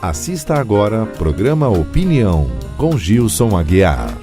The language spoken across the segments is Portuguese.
Assista agora programa Opinião, com Gilson Aguiar.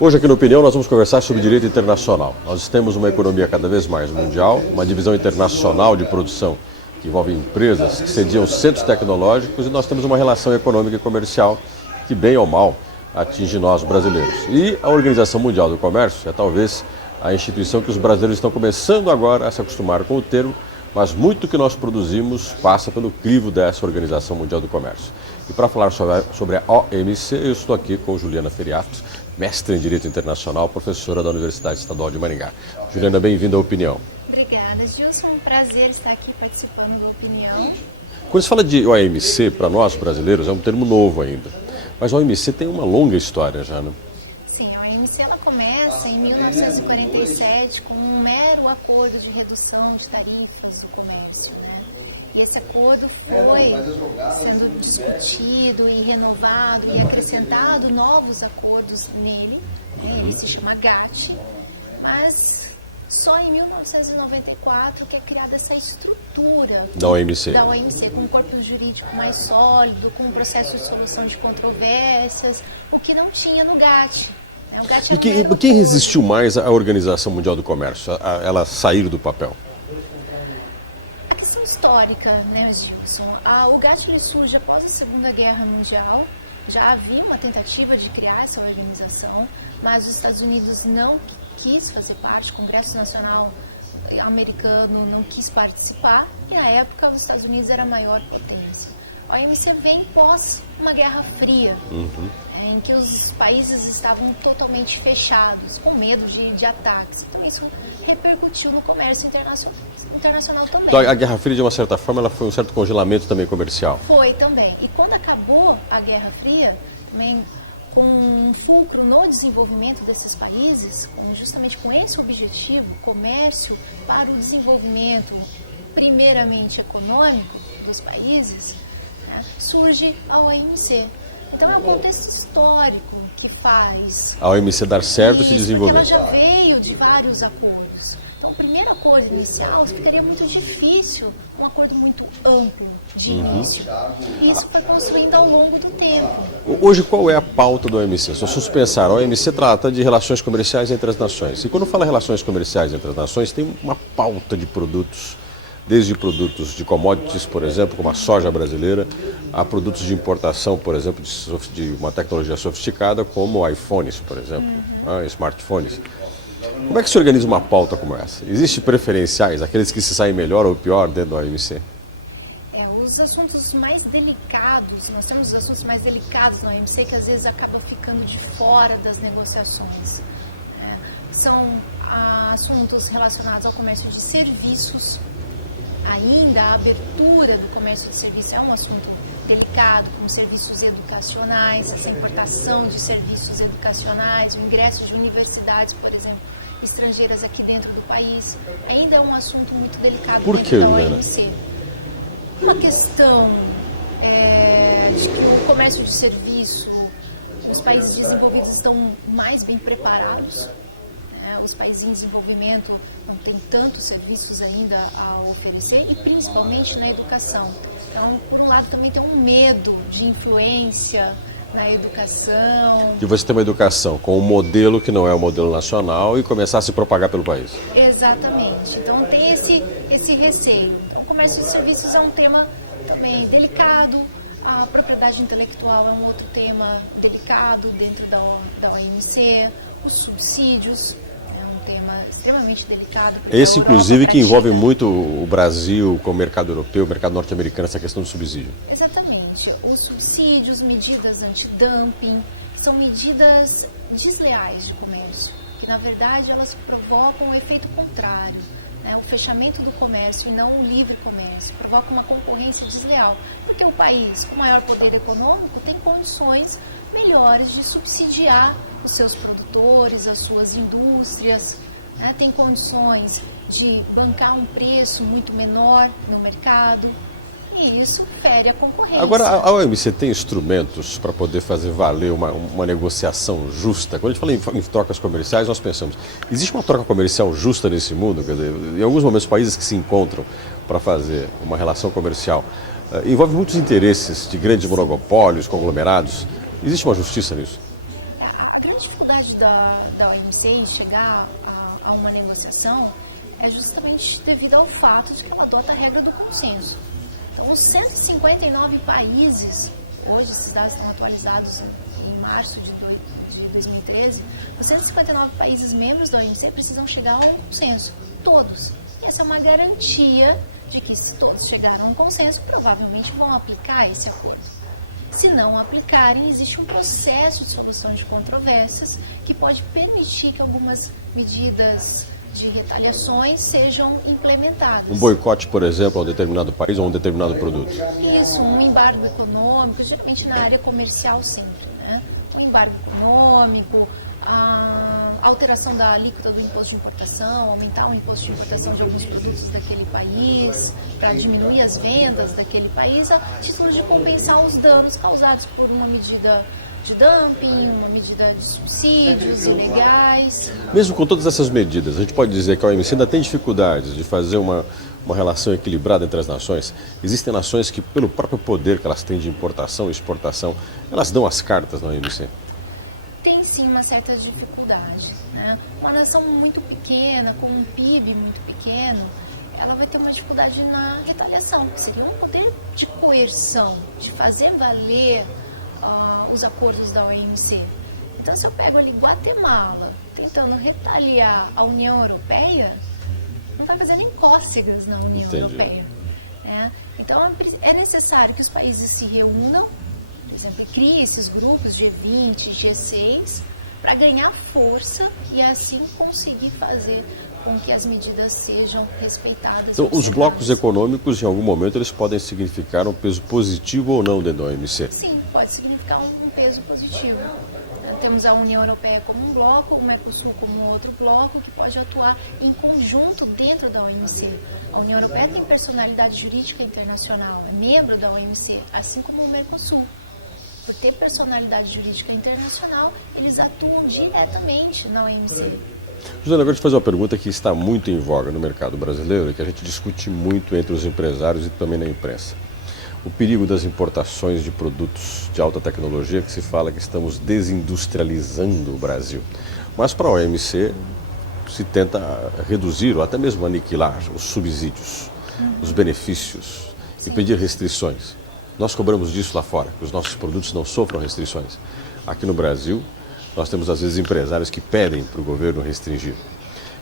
Hoje aqui no Opinião nós vamos conversar sobre direito internacional. Nós temos uma economia cada vez mais mundial, uma divisão internacional de produção que envolve empresas que sediam centros tecnológicos e nós temos uma relação econômica e comercial que, bem ou mal, atinge nós brasileiros. E a Organização Mundial do Comércio é talvez a instituição que os brasileiros estão começando agora a se acostumar com o termo, mas muito que nós produzimos passa pelo crivo dessa Organização Mundial do Comércio. E para falar sobre a OMC, eu estou aqui com Juliana Feriatos, mestre em Direito Internacional, professora da Universidade Estadual de Maringá. Juliana, bem-vinda à Opinião. Obrigada, Gilson. Um prazer estar aqui participando da Opinião. Quando se fala de OMC, para nós brasileiros, é um termo novo ainda. Mas a OMC tem uma longa história já, né? Sim, a OMC ela começa em 1947 com um mero acordo de redução de tarifas no comércio, né? E esse acordo foi sendo discutido e renovado e acrescentado novos acordos nele, né? Ele se chama GATT, mas só em 1994 que é criada essa estrutura da OMC, com um corpo jurídico mais sólido, com um processo de solução de controvérsias, o que não tinha no GATT. O GATT e quem resistiu mais à Organização Mundial do Comércio, a ela sair do papel? Histórica, né, Gilson? O GATT ele surge após a Segunda Guerra Mundial. Já havia uma tentativa de criar essa organização, mas os Estados Unidos não quis fazer parte, o Congresso Nacional americano não quis participar, e na época os Estados Unidos era a maior potência. A OMC vem pós uma Guerra Fria, em que os países estavam totalmente fechados, com medo de ataques. Então isso repercutiu no comércio internacional também. Então a Guerra Fria, de uma certa forma, ela foi um certo congelamento também comercial. Foi também. E quando acabou a Guerra Fria, também com um fulcro no desenvolvimento desses países, justamente com esse objetivo, comércio para o desenvolvimento, primeiramente econômico dos países, né, surge a OMC. Então é um contexto histórico que faz a OMC dar certo e se desenvolver. Ela já veio de vários acordos. Então o primeiro acordo inicial ficaria muito difícil, um acordo muito amplo de início. E isso foi construindo ao longo do tempo. Hoje qual é a pauta do OMC? Se vocês pensar, a OMC trata de relações comerciais entre as nações. E quando fala relações comerciais entre as nações, tem uma pauta de produtos, desde produtos de commodities, por exemplo, como a soja brasileira, a produtos de importação, por exemplo, de uma tecnologia sofisticada, como iPhones, por exemplo, smartphones. Como é que se organiza uma pauta como essa? Existem preferenciais, aqueles que se saem melhor ou pior dentro da OMC? Os assuntos mais delicados, nós temos os assuntos mais delicados na OMC que às vezes acabam ficando de fora das negociações. São assuntos relacionados ao comércio de serviços. Ainda a abertura do comércio de serviços é um assunto delicado, como serviços educacionais, essa importação de serviços educacionais, o ingresso de universidades, por exemplo, estrangeiras aqui dentro do país. Ainda é um assunto muito delicado dentro da OMC. Uma questão de que o comércio de serviço, os países desenvolvidos estão mais bem preparados. Os países em desenvolvimento não têm tantos serviços ainda a oferecer, e principalmente na educação. Então, por um lado, também tem um medo de influência na educação. De você ter uma educação com um modelo que não é o modelo nacional e começar a se propagar pelo país. Exatamente. Então, tem esse receio. Então, o comércio de serviços é um tema também delicado. A propriedade intelectual é um outro tema delicado dentro da OMC. Os subsídios extremamente delicado. Esse, inclusive, que envolve muito o Brasil com o mercado europeu, o mercado norte-americano, essa questão do subsídio. Exatamente. Os subsídios, medidas antidumping, são medidas desleais de comércio. que na verdade elas provocam um efeito contrário, né? O fechamento do comércio e não o livre comércio, provoca uma concorrência desleal, porque o país com maior poder econômico tem condições melhores de subsidiar os seus produtores, as suas indústrias, né? Tem condições de bancar um preço muito menor no mercado, e isso fere a concorrência. Agora, a OMC tem instrumentos para poder fazer valer uma negociação justa? Quando a gente fala em trocas comerciais, nós pensamos, existe uma troca comercial justa nesse mundo? Quer dizer, em alguns momentos, países que se encontram para fazer uma relação comercial envolve muitos interesses de grandes monopólios, conglomerados. Existe uma justiça nisso? A grande dificuldade da OMC em chegar a uma negociação é justamente devido ao fato de que ela adota a regra do consenso. Então, os 159 países, hoje esses dados estão atualizados em março de 2013, os 159 países membros da OMC precisam chegar a um consenso, todos. E essa é uma garantia de que se todos chegaram a um consenso, provavelmente vão aplicar esse acordo. Se não aplicarem, existe um processo de solução de controvérsias que pode permitir que algumas medidas de retaliações sejam implementadas. Um boicote, por exemplo, a um determinado país ou a um determinado produto? Isso, um embargo econômico, geralmente na área comercial sempre, né? Um embargo econômico, a alteração da alíquota do imposto de importação, aumentar o imposto de importação de alguns produtos daquele país, para diminuir as vendas daquele país, a título de compensar os danos causados por uma medida de dumping, uma medida de subsídios ilegais. Mesmo com todas essas medidas, a gente pode dizer que a OMC ainda tem dificuldades de fazer uma relação equilibrada entre as nações. Existem nações que, pelo próprio poder que elas têm de importação e exportação, elas dão as cartas na OMC. Tem sim uma certa dificuldade, né? Uma nação muito pequena, com um PIB muito pequeno, ela vai ter uma dificuldade na retaliação, que seria um poder de coerção, de fazer valer os acordos da OMC. Então, se eu pego ali Guatemala tentando retaliar a União Europeia, não vai fazer nem cócegas na União Europeia. Né? Então, é necessário que os países se reúnam, por exemplo, e criem esses grupos G20, G6, para ganhar força e assim conseguir fazer com que as medidas sejam respeitadas. Então, os blocos econômicos, em algum momento, eles podem significar um peso positivo ou não dentro da OMC? Sim, pode significar um peso positivo. Temos a União Europeia como um bloco, o Mercosul como um outro bloco, que pode atuar em conjunto dentro da OMC. A União Europeia tem personalidade jurídica internacional, é membro da OMC, assim como o Mercosul. Por ter personalidade jurídica internacional, eles atuam diretamente na OMC. José, agora te fazer uma pergunta que está muito em voga no mercado brasileiro e que a gente discute muito entre os empresários e também na imprensa. O perigo das importações de produtos de alta tecnologia, que se fala que estamos desindustrializando o Brasil. Mas para a OMC se tenta reduzir ou até mesmo aniquilar os subsídios, os benefícios, impedir restrições. Nós cobramos disso lá fora, que os nossos produtos não sofram restrições. Aqui no Brasil, nós temos às vezes empresários que pedem para o governo restringir.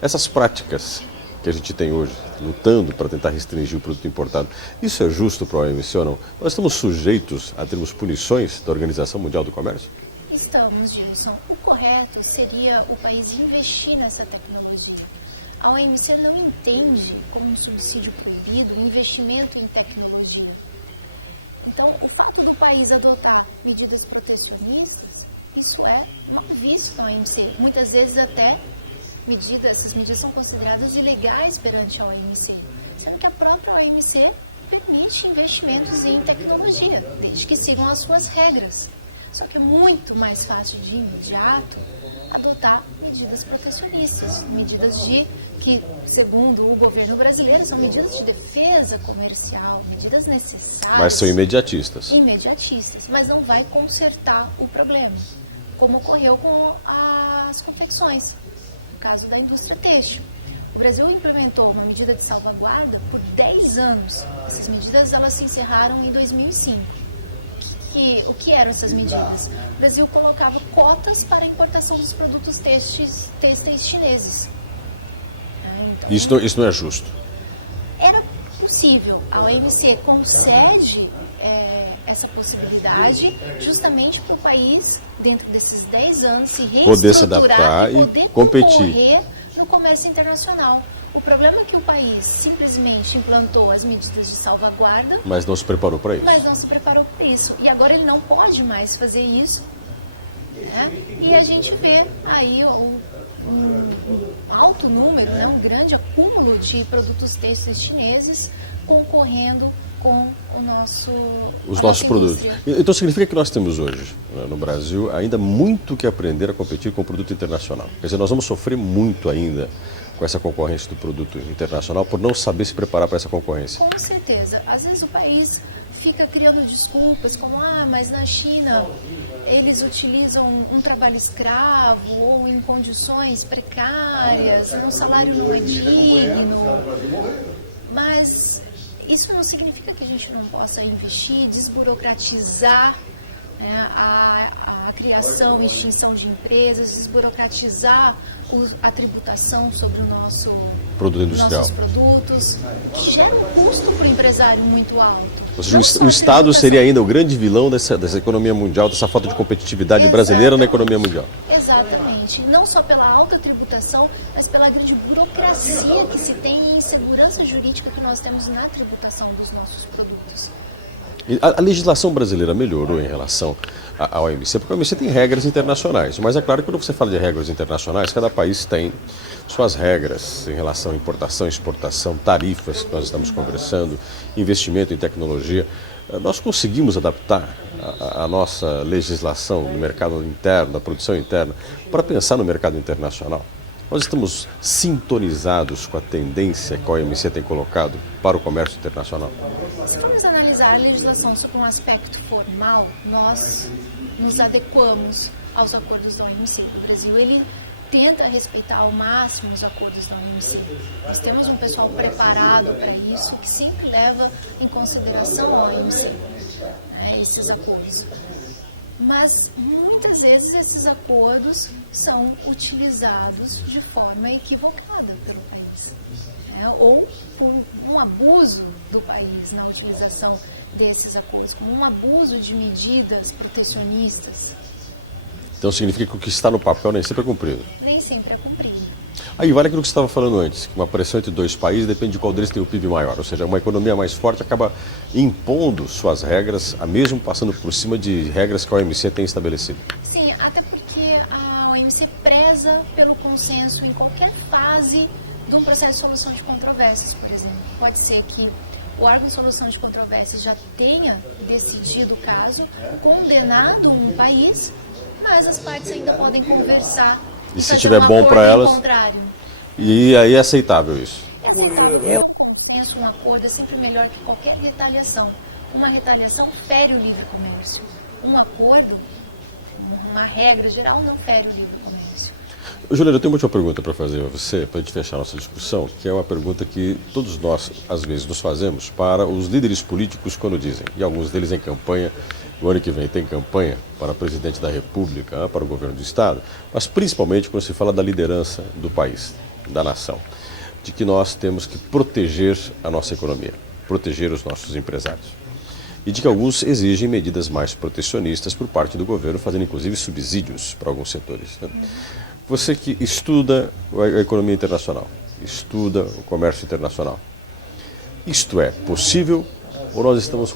Essas práticas que a gente tem hoje, lutando para tentar restringir o produto importado, isso é justo para a OMC ou não? Nós estamos sujeitos a termos punições da Organização Mundial do Comércio? Estamos, Gilson. O correto seria o país investir nessa tecnologia. A OMC não entende como um subsídio proibido o investimento em tecnologia. Então, o fato do país adotar medidas protecionistas, isso é mal visto na OMC. Muitas vezes até essas medidas são consideradas ilegais perante a OMC, sendo que a própria OMC permite investimentos em tecnologia, desde que sigam as suas regras. Só que é muito mais fácil de imediato adotar medidas protecionistas, medidas que, segundo o governo brasileiro, são medidas de defesa comercial, medidas necessárias. Mas são imediatistas. Imediatistas, mas não vai consertar o problema, como ocorreu com as confecções, no caso da indústria têxtil. O Brasil implementou uma medida de salvaguarda por 10 anos. Essas medidas elas se encerraram em 2005. O que eram essas medidas? O Brasil colocava cotas para a importação dos produtos têxteis chineses. Então, isso não é justo? Era possível. A OMC concede essa possibilidade justamente para o país, dentro desses 10 anos, se poder se reestruturar adaptar e e poder competir concorrer no comércio internacional. O problema é que o país simplesmente implantou as medidas de salvaguarda, mas não se preparou para isso. mas não se preparou para isso. E agora ele não pode mais fazer isso. Né? E a gente vê aí um alto número, né? Um grande acúmulo de produtos têxteis chineses concorrendo com os nossos produtos. Então significa que nós temos hoje, né, no Brasil, ainda muito que aprender a competir com o produto internacional. Quer dizer, nós vamos sofrer muito ainda com essa concorrência do produto internacional por não saber se preparar para essa concorrência. Com certeza. Às vezes o país fica criando desculpas como, mas na China eles utilizam um trabalho escravo ou em condições precárias, o salário não é digno. Mas isso não significa que a gente não possa investir, desburocratizar, né, a criação e extinção de empresas, desburocratizar a tributação sobre o nosso produto industrial, nossos produtos, que gera um custo para o empresário muito alto. Ou seja, o Estado seria ainda o grande vilão dessa economia mundial, dessa falta de competitividade brasileira na economia mundial. Exatamente. Não só pela alta tributação, mas pela grande burocracia que se tem e insegurança jurídica que nós temos na tributação dos nossos produtos. A legislação brasileira melhorou em relação à OMC, porque a OMC tem regras internacionais, mas é claro que quando você fala de regras internacionais, cada país tem suas regras em relação à importação, exportação, tarifas que nós estamos conversando, investimento em tecnologia. Nós conseguimos adaptar a nossa legislação no mercado interno, da produção interna, para pensar no mercado internacional. Nós estamos sintonizados com a tendência que a OMC tem colocado para o comércio internacional. Se formos analisar a legislação sobre um aspecto formal, nós nos adequamos aos acordos da OMC. O Brasil, ele tenta respeitar ao máximo os acordos da OMC. Nós temos um pessoal preparado para isso, que sempre leva em consideração a OMC, né, esses acordos. Mas muitas vezes esses acordos são utilizados de forma equivocada pelo país, né? Ou por um abuso do país na utilização desses acordos, como um abuso de medidas protecionistas. Então significa que o que está no papel nem sempre é cumprido. Nem sempre é cumprido. Aí vale aquilo que você estava falando antes, que uma pressão entre dois países depende de qual deles tem o PIB maior, ou seja, uma economia mais forte acaba impondo suas regras, a mesmo passando por cima de regras que a OMC tem estabelecido. Sim, até porque a OMC preza pelo consenso em qualquer fase de um processo de solução de controvérsias, por exemplo. Pode ser que o órgão de solução de controvérsias já tenha decidido o caso, condenado um país, mas as partes ainda podem conversar. E se tiver bom para elas, e aí é aceitável isso. É aceitável. Um acordo é sempre melhor que qualquer retaliação. Uma retaliação fere o livre comércio. Um acordo, uma regra geral, não fere o livre comércio. Juliana, eu tenho uma última pergunta para fazer a você, para a gente fechar a nossa discussão, que é uma pergunta que todos nós, às vezes, nos fazemos para os líderes políticos quando dizem, e alguns deles em campanha. O ano que vem tem campanha para presidente da República, para o governo do Estado, mas principalmente quando se fala da liderança do país, da nação, de que nós temos que proteger a nossa economia, proteger os nossos empresários. E de que alguns exigem medidas mais protecionistas por parte do governo, fazendo inclusive subsídios para alguns setores. Você que estuda a economia internacional, estuda o comércio internacional, isto é possível? Ou nós estamos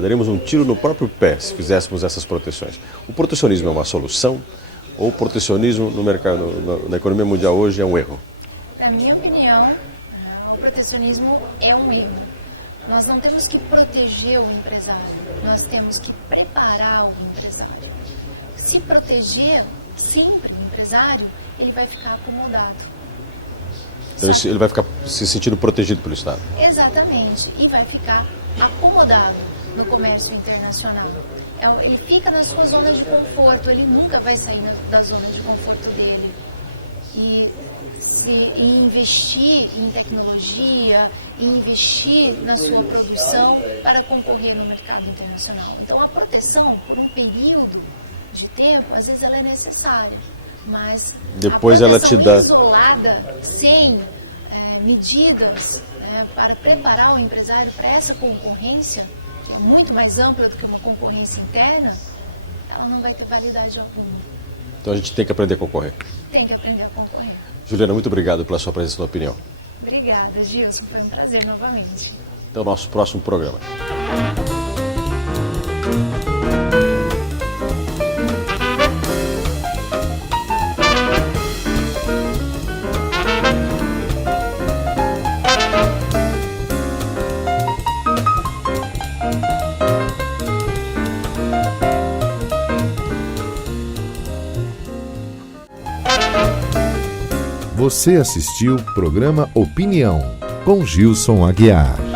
daríamos um tiro no próprio pé se fizéssemos essas proteções? O protecionismo é uma solução ou o protecionismo no mercado, na economia mundial hoje é um erro? Na minha opinião, o protecionismo é um erro. Nós não temos que proteger o empresário, nós temos que preparar o empresário. Se proteger sempre o empresário, ele vai ficar acomodado. Então ele vai ficar se sentindo protegido pelo Estado. Exatamente, e vai ficar acomodado no comércio internacional. Ele fica na sua zona de conforto, ele nunca vai sair da zona de conforto dele. E investir em tecnologia, e investir na sua produção para concorrer no mercado internacional. Então a proteção, por um período de tempo, às vezes ela é necessária. Mas depois a ela te dá isolada, sem medidas para preparar o empresário para essa concorrência, que é muito mais ampla do que uma concorrência interna, ela não vai ter validade alguma. Então a gente tem que aprender a concorrer. Tem que aprender a concorrer. Juliana, muito obrigado pela sua presença na opinião. Obrigada, Gilson. Foi um prazer novamente. Até o nosso próximo programa. Você assistiu o programa Opinião, com Gilson Aguiar.